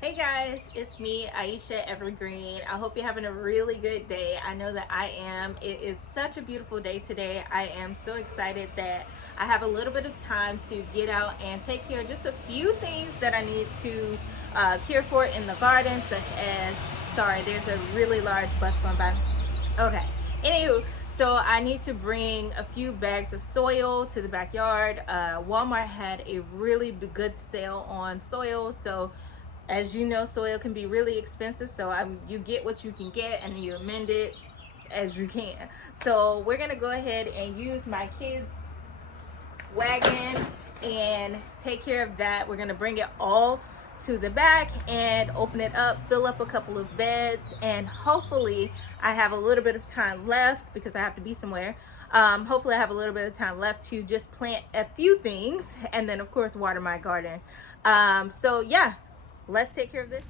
Hey guys, it's me, Aisha Evergreen. I hope you're having a really good day. I know that I am. It is such a beautiful day today. I am so excited that I have a little bit of time to get out and take care of just a few things that I need to care for in the garden, such as, sorry, there's a really large bus going by. Okay. Anywho, so I need to bring a few bags of soil to the backyard. Walmart had a really good sale on soil, so as you know, soil can be really expensive. So you get what you can get, and you amend it as you can. So we're gonna go ahead and use my kids' wagon and take care of that. We're gonna bring it all to the back and open it up, fill up a couple of beds, and hopefully I have a little bit of time left because I have to be somewhere. Hopefully I have a little bit of time left to just plant a few things and then of course water my garden. So yeah, let's take care of this.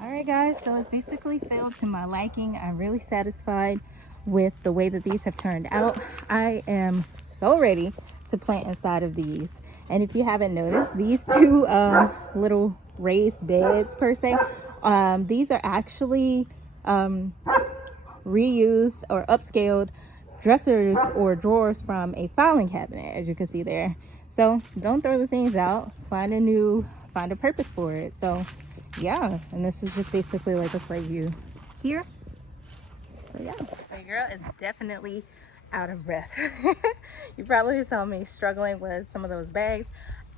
All right, guys, so it's basically filled to my liking. I'm really satisfied with the way that these have turned out. I am so ready to plant inside of these. And if you haven't noticed, these two little raised beds per se, these are actually reused or upscaled dressers or drawers from a filing cabinet, as you can see there. So don't throw the things out, find a purpose for it. So yeah, and this is just basically like a slide view here. So yeah, so your girl is definitely out of breath. You probably saw me struggling with some of those bags.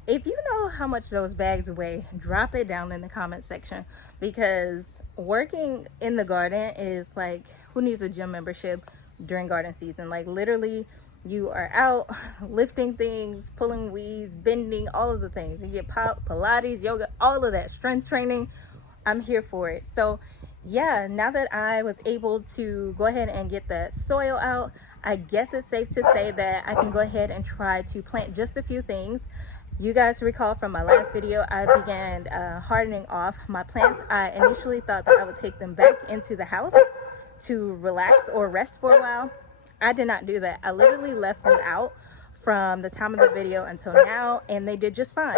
If you know how much those bags weigh, drop it down in the comment section, because working in the garden is like, who needs a gym membership during garden season? Like literally you are out lifting things, pulling weeds, bending, all of the things. You get Pilates, yoga, all of that, strength training. I'm here for it. So yeah, now that I was able to go ahead and get that soil out, I guess it's safe to say that I can go ahead and try to plant just a few things. You guys recall from my last video, I began hardening off my plants. I initially thought that I would take them back into the house to relax or rest for a while. I did not do that. I literally left them out from the time of the video until now, and they did just fine.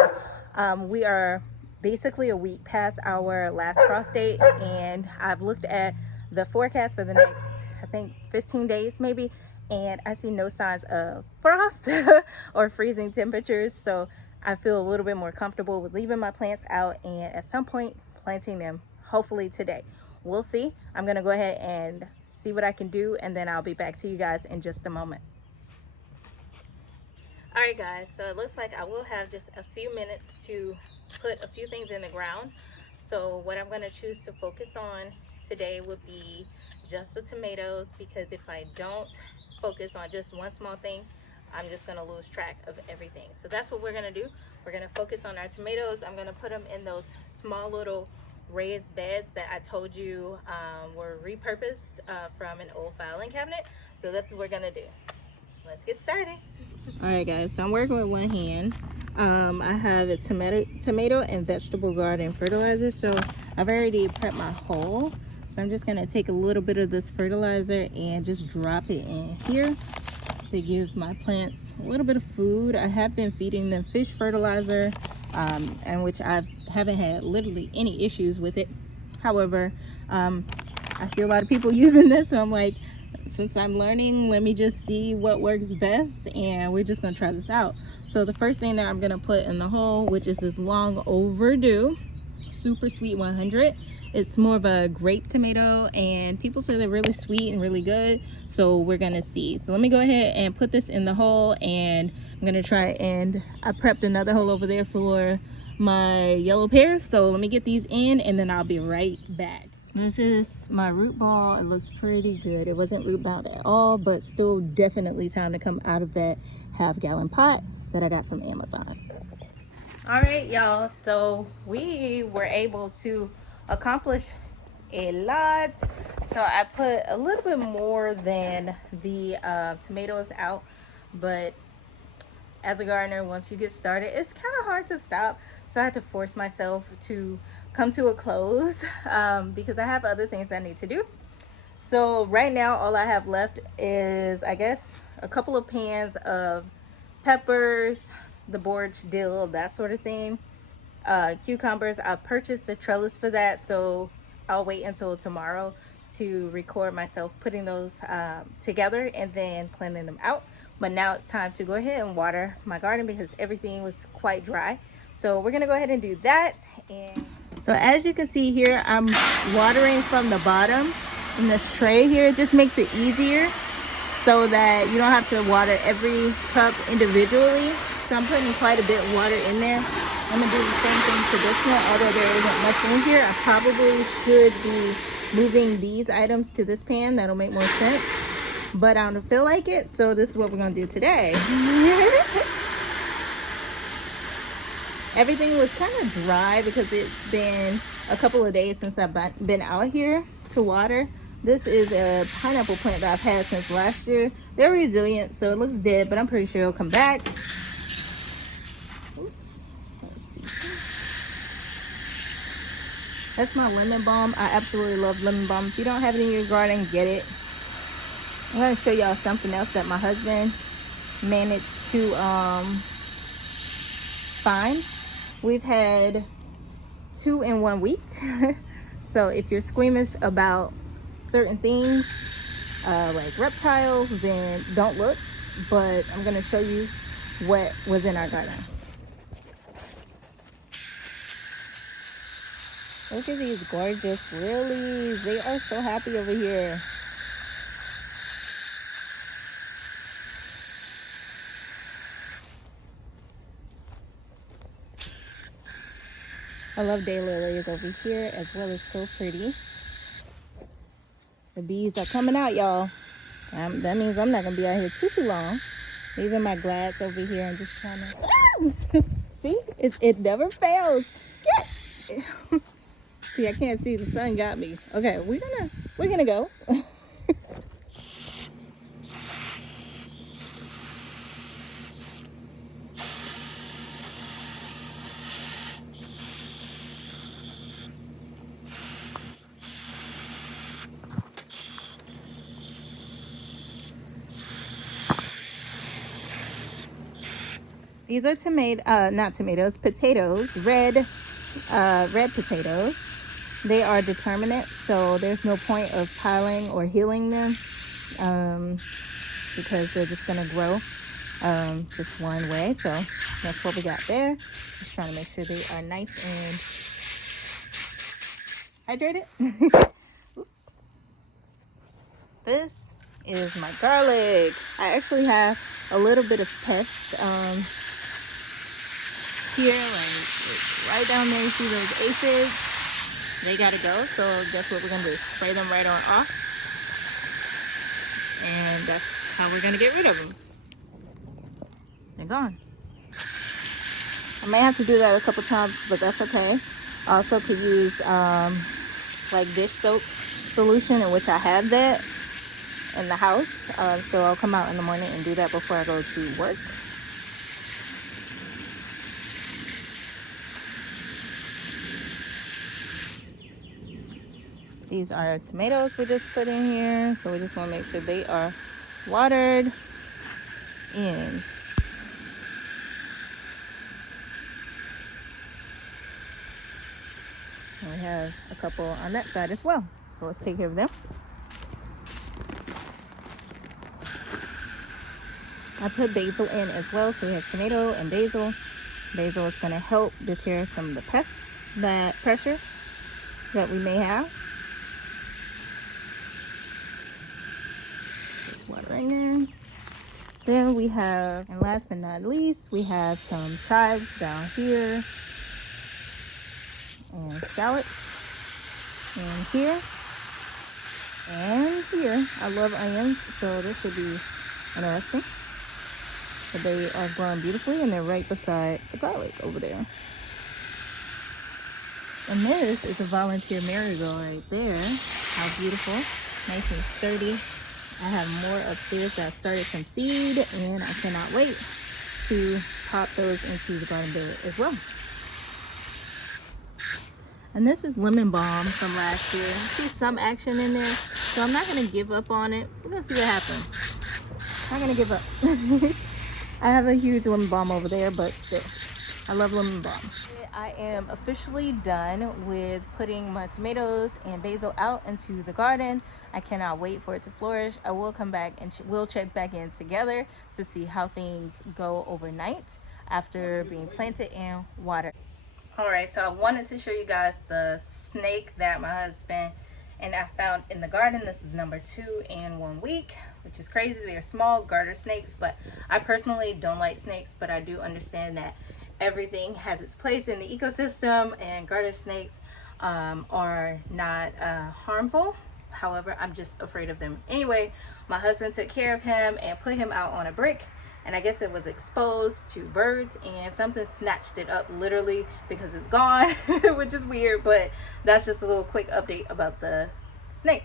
We are basically a week past our last frost date, and I've looked at the forecast for the next, I think, 15 days maybe, and I see no signs of frost or freezing temperatures. So I feel a little bit more comfortable with leaving my plants out and at some point planting them, hopefully today. We'll see. I'm gonna go ahead and see what I can do, and then I'll be back to you guys in just a moment. All right guys, so it looks like I will have just a few minutes to put a few things in the ground. So what I'm going to choose to focus on today would be just the tomatoes, because if I don't focus on just one small thing, I'm just going to lose track of everything. So that's what we're going to do. We're going to focus on our tomatoes. I'm going to put them in those small little raised beds that I told you were repurposed from an old filing cabinet. So that's what we're going to do. Let's get started. All right guys, so I'm working with one hand. I have a tomato and vegetable garden fertilizer. So I've already prepped my hole. So I'm just gonna take a little bit of this fertilizer and just drop it in here to give my plants a little bit of food. I have been feeding them fish fertilizer, and which I haven't had literally any issues with it. However, I see a lot of people using this, so I'm like, since I'm learning, let me just see what works best, and we're just gonna try this out. So the first thing that I'm gonna put in the hole, which is this long overdue super sweet 100. It's more of a grape tomato, and people say they're really sweet and really good, so we're gonna see. So let me go ahead and put this in the hole, and I'm gonna try, and I prepped another hole over there for my yellow pears. So let me get these in, and then I'll be right back. This is my root ball. It looks pretty good. It wasn't root bound at all, but still definitely time to come out of that half-gallon pot that I got from Amazon. All right, y'all, so we were able to accomplish a lot. So I put a little bit more than the tomatoes out, but as a gardener, once you get started, it's kind of hard to stop. So I had to force myself to come to a close because I have other things I need to do. So right now, all I have left is, I guess, a couple of pans of peppers, the borage, dill, that sort of thing. Cucumbers, I purchased a trellis for that, so I'll wait until tomorrow to record myself putting those together and then planting them out. But now it's time to go ahead and water my garden because everything was quite dry. So we're gonna go ahead and do that. And so as you can see here, I'm watering from the bottom in this tray here. It just makes it easier so that you don't have to water every cup individually. So I'm putting quite a bit of water in there. I'm gonna do the same thing to this one, although there isn't much in here. I probably should be moving these items to this pan. That'll make more sense, but I don't feel like it, so this is what we're gonna do today. Everything was kind of dry because it's been a couple of days since I've been out here to water. This is a pineapple plant that I've had since last year. They're resilient, so it looks dead, but I'm pretty sure it'll come back. Oops. Let's see. That's my lemon balm. I absolutely love lemon balm. If you don't have it in your garden, get it. I'm going to show y'all something else that my husband managed to find. We've had 2 in 1 week. So if you're squeamish about certain things like reptiles, then don't look. But I'm going to show you what was in our garden. Look at these gorgeous lilies. They are so happy over here. I love daylilies over here as well. As so pretty. The bees are coming out, y'all. That means I'm not going to be out here too long. Leaving my glads over here and just trying to... See? It never fails. Get... See, I can't see. The sun got me. Okay, we're gonna go. These are not tomatoes, potatoes, red red potatoes. They are determinate, so there's no point of piling or healing them, because they're just gonna grow just one way. So that's what we got there. Just trying to make sure they are nice and hydrated. Oops. This is my garlic. I actually have a little bit of pest here, like right down there. You see those aphids? They gotta go. So guess what we're gonna do? Spray them right on off, and that's how we're gonna get rid of them. They're gone. I may have to do that a couple times, but that's okay. I also could use like dish soap solution, in which I have that in the house. So I'll come out in the morning and do that before I go to work. These are tomatoes we just put in here. So we just want to make sure they are watered in. And we have a couple on that side as well. So let's take care of them. I put basil in as well. So we have tomato and basil. Basil is going to help deter some of the pests, that pressure that we may have. Just watering in. Then we have, and last but not least, we have some chives down here, and shallots in here, and here. I love onions, so this should be interesting. But they are growing beautifully, and they're right beside the garlic over there. And this is a volunteer marigold right there. How beautiful. Nice and sturdy. I have more upstairs that started from seed, and I cannot wait to pop those into the garden bed as well. And this is lemon balm from last year. I see some action in there, so I'm not going to give up on it. We're going to see what happens. I'm not going to give up. I have a huge lemon balm over there, but still, I love lemon balm. I am officially done with putting my tomatoes and basil out into the garden. I cannot wait for it to flourish. I will come back and we'll check back in together to see how things go overnight after being planted and watered. All right, so I wanted to show you guys the snake that my husband and I found in the garden. This is number 2 in 1 week, which is crazy. They're small garter snakes, but I personally don't like snakes, but I do understand that everything has its place in the ecosystem, and garter snakes are not harmful. However, I'm just afraid of them. Anyway, my husband took care of him and put him out on a brick, and I guess it was exposed to birds, and something snatched it up literally because it's gone, which is weird, but that's just a little quick update about the snake.